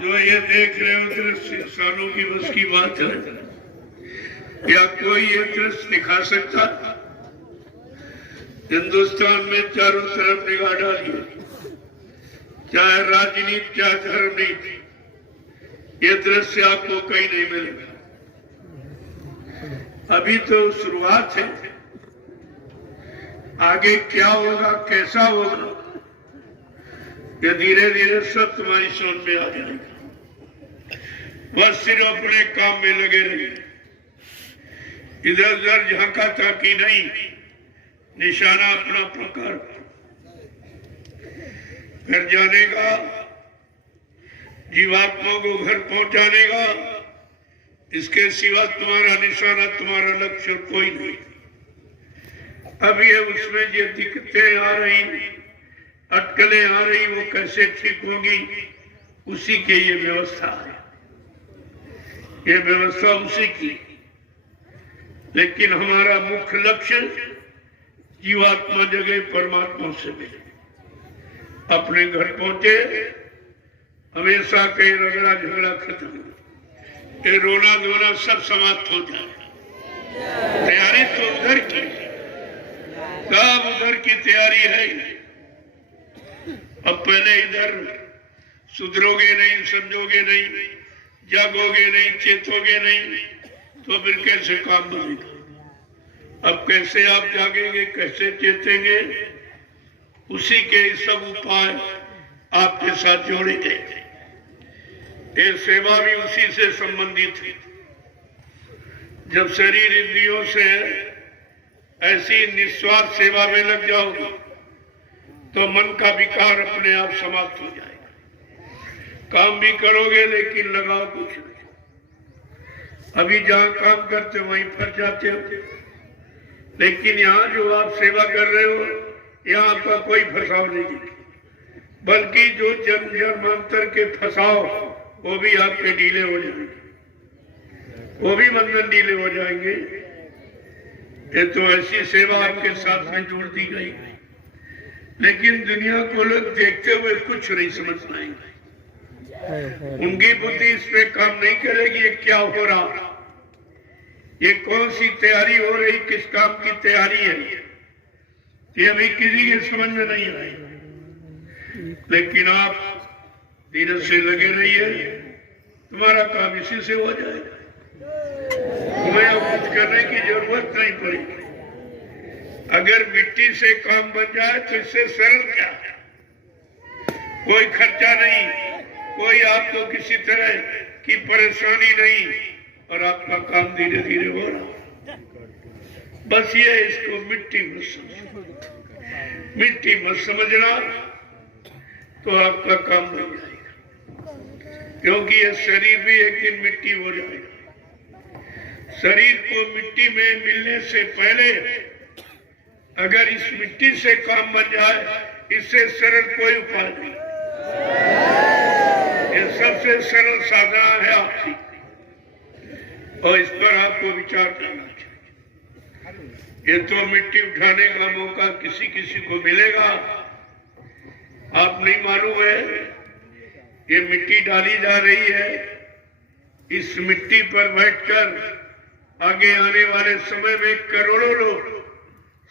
जो ये देख रहे हो दृश्य इंसानों की बस की बात है या कोई ये दृश्य दिखा सकता? हिंदुस्तान में चारों तरफ निगाह डालिए, चाहे राजनीति चाहे धर्म नीति, ये दृश्य आपको कहीं नहीं मिलेगा। अभी तो शुरुआत है, आगे क्या होगा कैसा होगा ये धीरे धीरे सब तुम्हारी समझ में आ जाएगा। बस सिर्फ अपने काम में लगे रहिए, इधर उधर झांका ताकी नहीं, निशाना अपना पकड़ घर जाने का, जीवात्मा को घर पहुंचाने का, इसके सिवा तुम्हारा निशाना तुम्हारा लक्ष्य कोई नहीं। अब ये उसमें जो दिक्कतें आ रही, अटकलें आ रही, वो कैसे ठीक होगी, उसी के ये व्यवस्था है, ये व्यवस्था उसी की। लेकिन हमारा मुख्य लक्ष्य जीवात्मा जगह परमात्मा से मिले, अपने घर पहुंचे, हमेशा के रगड़ा झगड़ा खत्म, ये रोना धोना सब समाप्त हो जाए। तैयारी तो उधर की, कब उधर की तैयारी है। अब पहले इधर सुधरोगे नहीं, समझोगे नहीं, जागोगे नहीं, चेतोगे नहीं, तो फिर कैसे काम बनेगा? अब कैसे आप जागेंगे, कैसे चेतेंगे? उसी के सब उपाय आपके साथ जोड़े गए। ये सेवा भी उसी से संबंधित है। जब शरीर इंद्रियों से ऐसी निस्वार्थ सेवा में लग जाओगे तो मन का विकार अपने आप समाप्त हो जाएगा। काम भी करोगे लेकिन लगाओ कुछ नहीं। अभी जहाँ काम करते हो वहीं फंस जाते हो, लेकिन यहाँ जो आप सेवा कर रहे हो यहाँ आपका कोई फंसाव नहीं है, बल्कि जो जन्म जन्मांतर के फंसाव वो भी आपके ढीले हो जाएंगे, वो भी बंधन ढीले हो जाएंगे। ये तो ऐसी सेवा आपके साथ में जोड़ दी गई, लेकिन दुनिया को लोग देखते हुए कुछ नहीं समझ पाएंगे। उनकी बुद्धि इस पे काम नहीं करेगी, ये क्या हो रहा, ये कौन सी तैयारी हो रही, किस काम की तैयारी है, ये अभी किसी के समझ में नहीं आएगी। लेकिन आप धीरे से लगे रहिए, तुम्हारा काम इसी से हो जाएगा। तुम्हें अब कुछ करने की जरूरत नहीं पड़ेगी। अगर मिट्टी से काम बन जाए तो इससे सरल क्या है? कोई खर्चा नहीं, कोई आपको किसी तरह की परेशानी नहीं, और आपका काम धीरे धीरे हो रहा। बस ये इसको मिट्टी मत समझना, मिट्टी मत समझना तो आपका काम बन जाएगा। क्योंकि ये शरीर भी एक दिन मिट्टी हो जाएगा। शरीर को मिट्टी में मिलने से पहले अगर इस मिट्टी से काम बन जाए, इससे सरल कोई उपाय नहीं। ये सबसे सरल साधना है आपकी, और इस पर आपको विचार करना चाहिए। ये तो मिट्टी उठाने का मौका किसी किसी को मिलेगा, आप नहीं मालूम है। ये मिट्टी डाली जा रही है, इस मिट्टी पर बैठकर आगे आने वाले समय में करोड़ों लोग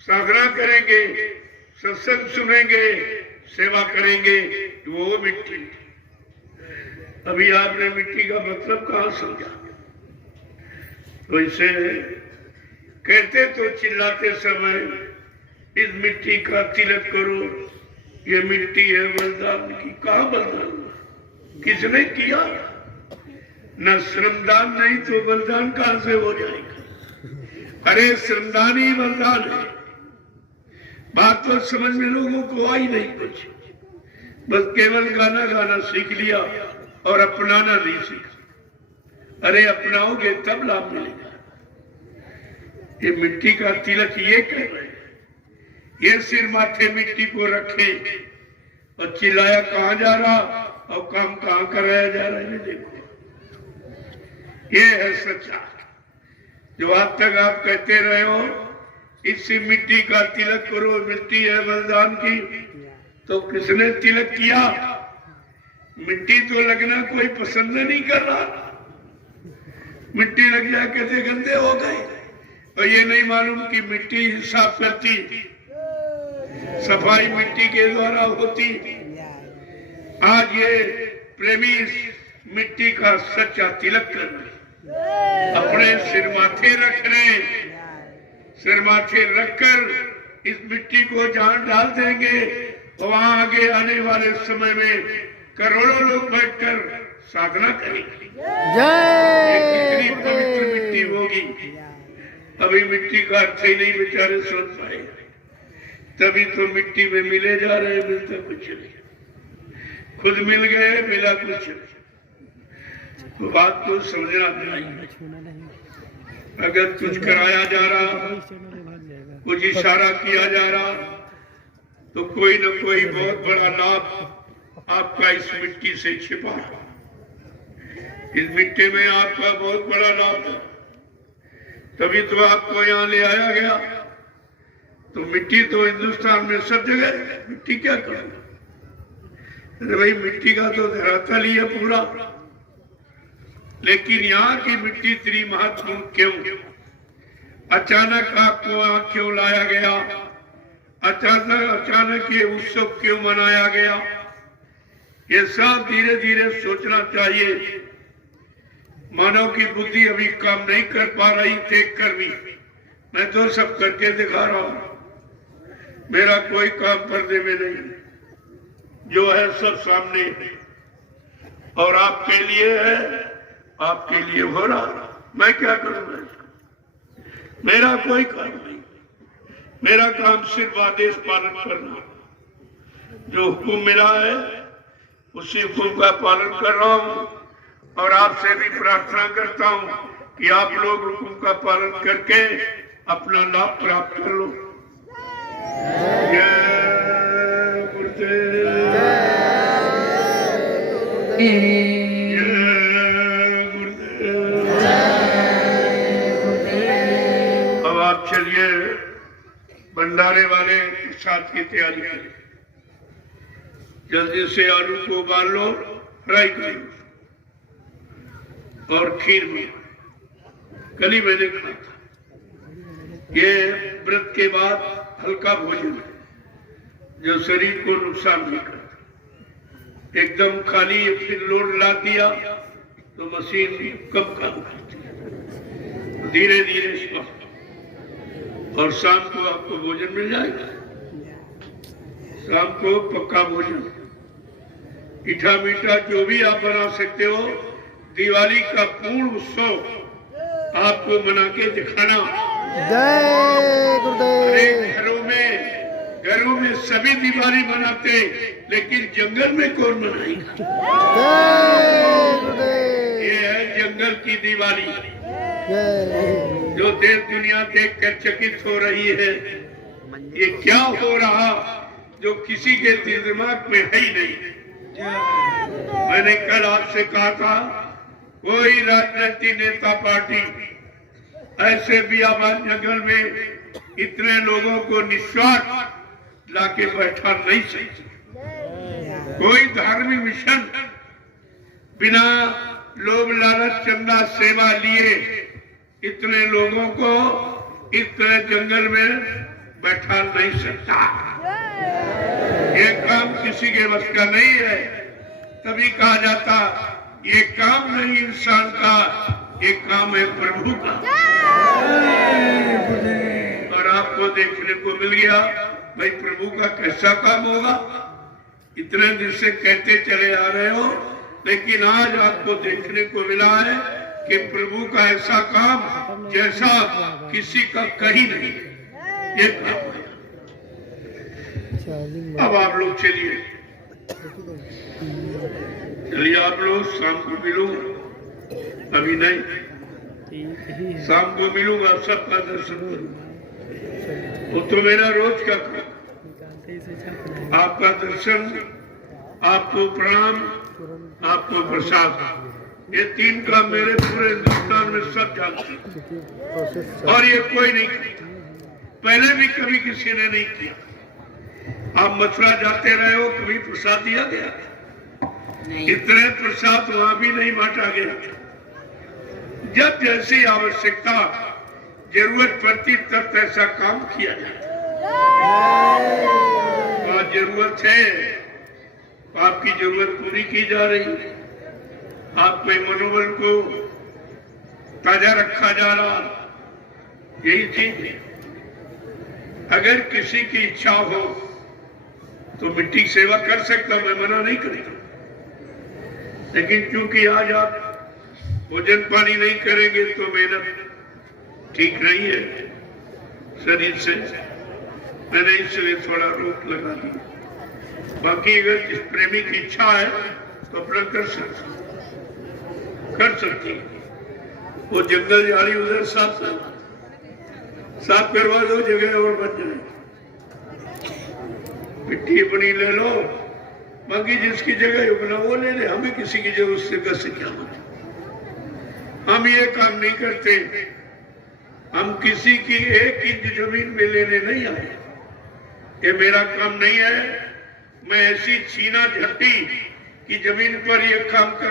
साधना करेंगे, सत्संग सुनेंगे, सेवा करेंगे। वो मिट्टी, अभी आपने मिट्टी का मतलब कहाँ समझा? तो इसे कहते तो चिल्लाते समय इस मिट्टी का तिलक करो, ये मिट्टी है बलिदान की। कहाँ बलिदान हुआ, किसने किया? न श्रमदान नहीं तो बलिदान कहां से हो जाएगा? अरे श्रमदान ही बलिदान है। बात तो समझ में लोगों को आई नहीं कुछ, बस केवल गाना गाना सीख लिया और अपनाना नहीं सीखा। अरे अपनाओगे तब लाभ मिलेगा। ये मिट्टी का तिलक ये कर रहे हैं, ये सिर माथे मिट्टी को रखे और चिल्लाया कहाँ जा रहा और काम कहाँ कराया जा रहा है। देखो, ये है सच्चा। जो आज तक आप कहते रहे हो इसी मिट्टी का तिलक करो, मिट्टी है बलिदान की, तो किसने तिलक किया? मिट्टी तो लगना कोई पसंद नहीं कर रहा, मिट्टी लग जाए कैसे गंदे हो गए। और ये नहीं मालूम कि मिट्टी साफ करती, सफाई मिट्टी के द्वारा होती। आज ये प्रेमी मिट्टी का सच्चा तिलक कर रहे, अपने सिर माथे रख रहे, सिर माथे रखकर इस मिट्टी को जान डाल देंगे। और वहां आगे आने वाले समय में करोड़ों लोग बैठकर साधना करेंगे। कितनी पवित्र मिट्टी होगी, अभी मिट्टी का अर्थ ही नहीं बेचारे सोच पाए। तभी तो मिट्टी में मिले जा रहे, मिलता कुछ नहीं, खुद मिल गए मिला कुछ नहीं। तो बात को समझना चाहिए। अगर कुछ कराया जा रहा, कुछ इशारा किया जा रहा, तो कोई न कोई बहुत बड़ा लाभ आपका इस मिट्टी से छिपा है। इस मिट्टी में आपका बहुत बड़ा लाभ है, तभी तो आपको यहाँ ले आया गया। तो मिट्टी तो हिंदुस्तान में सब जगह, मिट्टी क्या करूँ, अरे भाई मिट्टी का तो धरातल ही है पूरा। लेकिन यहाँ की मिट्टी इतनी महत्वपूर्ण क्यों, अचानक आपको यहाँ क्यों लाया गया, अचानक ये उत्सव क्यों मनाया गया, ये सब धीरे धीरे सोचना चाहिए। मानव की बुद्धि अभी काम नहीं कर पा रही, देख कर भी मैं तो सब करके दिखा रहा हूं, मेरा कोई काम पर्दे में नहीं, जो है सब सामने है और आपके लिए है, आपके लिए हो रहा। मैं क्या करूंगा इसको, मेरा कोई काम नहीं, मेरा काम सिर्फ आदेश पालन करना। जो हुक्म मिला है उसी हुक्म का पालन कर रहा हूं और आपसे भी प्रार्थना करता हूं कि आप लोग हुक्म का पालन करके अपना लाभ प्राप्त कर लो। जय गुरुदेव, जय गुरुदेव। अब आप चलिए भंडारे वाले प्रसाद की तैयारी करें। जल्दी से आलू को उबाल लो, फ्राई कर लो, और खीर में कल ही मैंने खाया था। ये व्रत के बाद हल्का भोजन है जो शरीर को नुकसान नहीं करता। एकदम खाली फिर लोड ला दिया तो मशीन कम काम करती है, धीरे धीरे स्वस्थ। और शाम को आपको भोजन मिल जाएगा, शाम को पक्का भोजन, मीठा मीठा जो भी आप बना सकते हो। दिवाली का पूर्ण उत्सव आपको मना के दिखाना। जय गुरुदेव। घरों में सभी दिवाली मनाते, लेकिन जंगल में कौन मनाएगा? जय गुरुदेव। ये है जंगल की दिवाली, जय। जो देश दुनिया देख कर चकित हो रही है। ये क्या हो रहा जो किसी के दिमाग में है ही नहीं। मैंने कल आपसे कहा था, कोई राजनीतिक नेता पार्टी ऐसे बियाबान जंगल में इतने लोगों को निस्वार्थ लाके बैठा नहीं सकती। कोई धार्मिक मिशन बिना लोभ लालच चंदा सेवा लिए इतने लोगों को इतने जंगल में बैठा नहीं सकता। ये काम किसी के बस का नहीं है। तभी कहा जाता, ये काम नहीं इंसान का, ये काम है प्रभु का। और आपको देखने को मिल गया भाई प्रभु का कैसा काम होगा। इतने दिन से कहते चले आ रहे हो, लेकिन आज आपको देखने को मिला है कि प्रभु का ऐसा काम जैसा किसी का कहीं नहीं, ये काम है। अब आप लोग चलिए आप लोग शाम को मिलूंगा, अभी नहीं, शाम को मिलूंगा, सबका दर्शन करूंगा। वो तो मेरा रोज का काम, आपका दर्शन, आपको प्रणाम, आपको प्रसाद, ये तीन काम मेरे पूरे हिंदुस्तान में सब जानते हैं और ये कोई नहीं करता। पहले भी कभी किसी ने नहीं किया। आप मथुरा जाते रहे हो, कभी प्रसाद दिया गया? इतने प्रसाद वहां भी नहीं बांटा गया। जब जैसी आवश्यकता जरूरत पड़ती तब ऐसा काम किया जाता। और जरूरत है, आपकी जरूरत पूरी की जा रही है, आपके मनोबल को ताजा रखा जा रहा, यही चीज है। अगर किसी की इच्छा हो तो मिट्टी सेवा कर सकता, मैं मना नहीं करता, लेकिन क्योंकि आज आप भोजन पानी नहीं करेंगे तो मेहनत ठीक नहीं है शरीर से, मैंने इसलिए थोड़ा रोक लगा दी। बाकी अगर जिस प्रेमी की इच्छा है तो अपना कर सकती है। वो जंगल झाड़ी उधर साफ करवा दो, जगह और बन जाए। मिट्टी अपनी ले लो, बाकी जिसकी जगह अपना वो ले ले, हमें किसी की जरूरत से कैसे क्या होता। हम ये काम नहीं करते, हम किसी की एक इंच जमीन में लेने नहीं आए, ये मेरा काम नहीं है। मैं ऐसी छीना झट्टी की जमीन पर ये काम कर